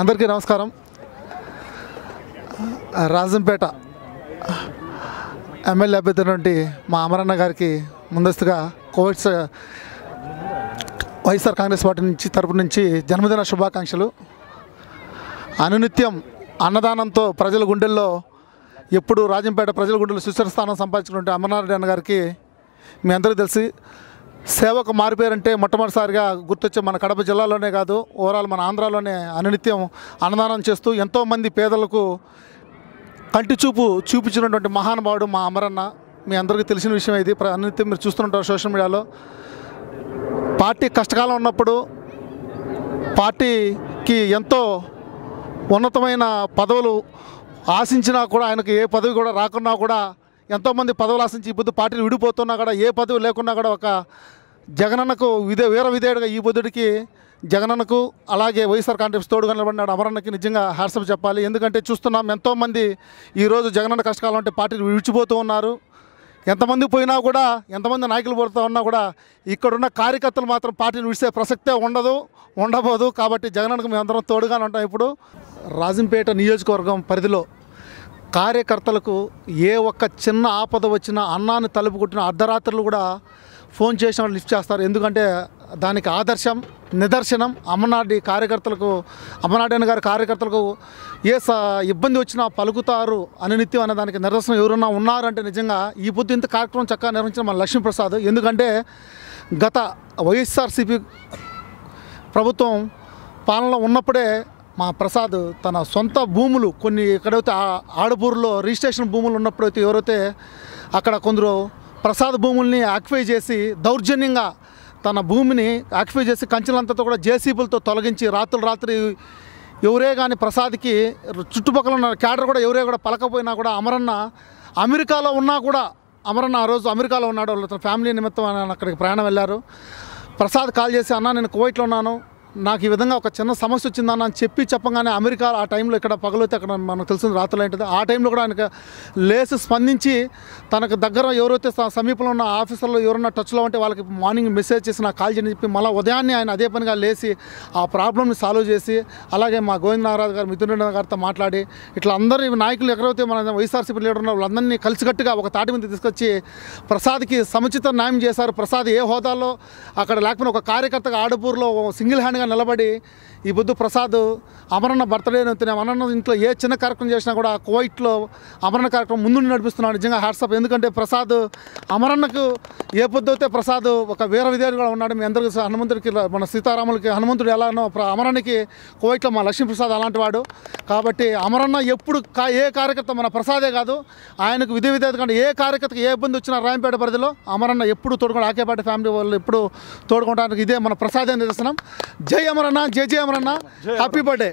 అందరికీ నమస్కారం. రాజంపేట ఎమ్మెల్యే అభ్యర్థి మా అమరన్న గారికి ముందస్తుగా కోవిడ్ వైఎస్ఆర్ కాంగ్రెస్ పార్టీ తరపు నుంచి జన్మదిన శుభాకాంక్షలు. అనునిత్యం అన్నదానంతో ప్రజల గుండెల్లో ఎప్పుడు రాజంపేట ప్రజల గుండెల్లో సుస్థిర స్థానం సంపాదించుకుంటే అమర్నాథ్ అన్న గారికి మీ అందరికీ తెలిసి సేవకు మారిపోయారంటే మొట్టమొదటిసారిగా గుర్తొచ్చే మన కడప జిల్లాలోనే కాదు, ఓవరాల్ మన ఆంధ్రాలోనే అనునిత్యం అన్నదానం చేస్తూ ఎంతోమంది పేదలకు కంటి చూపించినటువంటి మహానుభావుడు మా అమరన్న. మీ అందరికీ తెలిసిన విషయం ఇది. అనునిత్యం మీరు చూస్తుంటారు సోషల్ మీడియాలో. పార్టీ కష్టకాలం ఉన్నప్పుడు పార్టీకి ఎంతో ఉన్నతమైన పదవులు ఆశించినా కూడా, ఆయనకు ఏ పదవి కూడా రాకున్నా కూడా, ఎంతోమంది పదవులు ఆశించి ఇప్పుడు పార్టీలు విడిపోతున్నా కూడా, ఏ పదవి లేకున్నా కూడా ఒక జగనన్నకు వీర విధేయుడిగా ఈ బుద్ధుడికి జగనన్నకు అలాగే వైఎస్ఆర్ కాంగ్రెస్ తోడుగా నిలబడినాడు అమరన్నకి నిజంగా హ్యాట్సప్ చెప్పాలి. ఎందుకంటే చూస్తున్నాం ఎంతోమంది ఈరోజు జగనన్న కష్టకాలం అంటే పార్టీలు విడిచిపోతూ ఉన్నారు. ఎంతమంది పోయినా కూడా, ఎంతమంది నాయకులు పోతూ ఉన్నా కూడా ఇక్కడున్న కార్యకర్తలు మాత్రం పార్టీని విడిచే ప్రసక్తే ఉండబోదు. కాబట్టి జగనన్నకు మేము అందరం తోడుగానే ఉంటాం. ఇప్పుడు రాజంపేట నియోజకవర్గం పరిధిలో కార్యకర్తలకు ఏ ఒక్క చిన్న ఆపద వచ్చినా, అన్నాన్ని తలుపుకుంటున్న అర్ధరాత్రులు కూడా ఫోన్ చేసిన వాళ్ళు లిఫ్ట్ చేస్తారు. ఎందుకంటే దానికి ఆదర్శం, నిదర్శనం అమర్నాథ్ గారి కార్యకర్తలకు ఏ ఇబ్బంది వచ్చినా పలుకుతారు అనునిత్యం అనే దానికి నిదర్శనం ఎవరన్నా ఉన్నారంటే నిజంగా ఈ పొద్దు ఇంత కార్యక్రమం చక్కగా నిర్వహించిన మన లక్ష్మీప్రసాద్. ఎందుకంటే గత వైఎస్ఆర్సీపీ ప్రభుత్వం పాలనలో ఉన్నప్పుడే మా ప్రసాద్ తన సొంత భూములు కొన్ని ఎక్కడైతే ఆడపూరులో రిజిస్ట్రేషన్ భూములు ఉన్నప్పుడైతే ఎవరైతే అక్కడ కొందరు ప్రసాద్ భూముల్ని ఆక్యుపై చేసి దౌర్జన్యంగా తన భూమిని ఆక్యుపై చేసి కంచెలంతతో కూడా జేసీబీలతో తొలగించి రాత్రి ఎవరే కానీ ప్రసాద్కి చుట్టుపక్కల ఉన్న క్యాడర్ కూడా ఎవరే కూడా పలకపోయినా కూడా అమరన్న అమెరికాలో ఉన్నా కూడా, అమరన్న ఆ రోజు అమెరికాలో ఉన్నాడు, వాళ్ళ ఫ్యామిలీ నిమిత్తం అక్కడికి ప్రయాణం వెళ్ళారు. ప్రసాద్ కాల్ చేసి, అన్న నేను కువైట్లో ఉన్నాను, నాకు ఈ విధంగా ఒక చిన్న సమస్య వచ్చిందన్న అని చెప్పగానే అమెరికా ఆ టైంలో ఇక్కడ పగలైతే అక్కడ మనకు తెలిసిన రాత్రులు ఏంటిది, ఆ టైంలో కూడా ఆయనకు లేచి స్పందించి తనకు దగ్గర ఎవరైతే సమీపంలో ఉన్న ఆఫీసర్లు ఎవరన్నా టచ్లో ఉంటే వాళ్ళకి మార్నింగ్ మెసేజ్ చేసి నాకు కాల్ చేయని చెప్పి మళ్ళీ ఉదయాన్నే ఆయన అదే పనిగా లేచి ఆ ప్రాబ్లమ్ని సాల్వ్ చేసి, అలాగే మా గోవిందనారాజు గారు మిథున్ రెడ్డి గారితో మాట్లాడి ఇట్లా అందరూ నాయకులు ఎక్కడైతే మన వైఎస్ఆర్సీపీ లీడర్ ఉన్నారో వాళ్ళందరినీ కలిసికట్టుగా ఒక తాటి మీద తీసుకొచ్చి ప్రసాద్కి సముచిత న్యాయం చేశారు. ప్రసాద్ ఏ హోదాలో అక్కడ లేకపోయినా ఒక కార్యకర్తగా ఆడపూర్లో సింగిల్ హ్యాండ్గా నిలబడి ఈ బుద్ధు ప్రసాద్ అమరన్న బర్త్డే అమరన్న ఇంట్లో ఏ చిన్న కార్యక్రమం చేసినా కూడా కువైట్లో అమరన్న కార్యక్రమం ముందు నడిపిస్తున్నాడు. నిజంగా హ్యాట్సప్. ఎందుకంటే ప్రసాద్ అమరన్నకు ఏ పొద్దు అయితే ప్రసాద్ ఒక వీర విధేయుడుగా ఉన్నాడు. మీ అందరికీ హనుమంతుడికి, మన సీతారాములకి హనుమంతుడు ఎలానో అమరన్నకి కువైట్లో మా లక్ష్మీప్రసాద్ అలాంటి వాడు. కాబట్టి అమరన్న ఎప్పుడు ఏ కార్యకర్త మన ప్రసాదే కాదు, ఆయనకు విధేయత కంటే ఏ కార్యకర్తకి ఏ ఇబ్బంది వచ్చినా రాయంపేట పరిధిలో అమరన్న ఎప్పుడు తోడుకుంటాడు. ఆకేపాటి ఫ్యామిలీ వాళ్ళు ఎప్పుడు తోడుకుంటానికి ఇదే మన ప్రసాదే నిదర్శనం. జై అమరన్న, జై అమరన్న, హ్యాపీ బర్త్డే.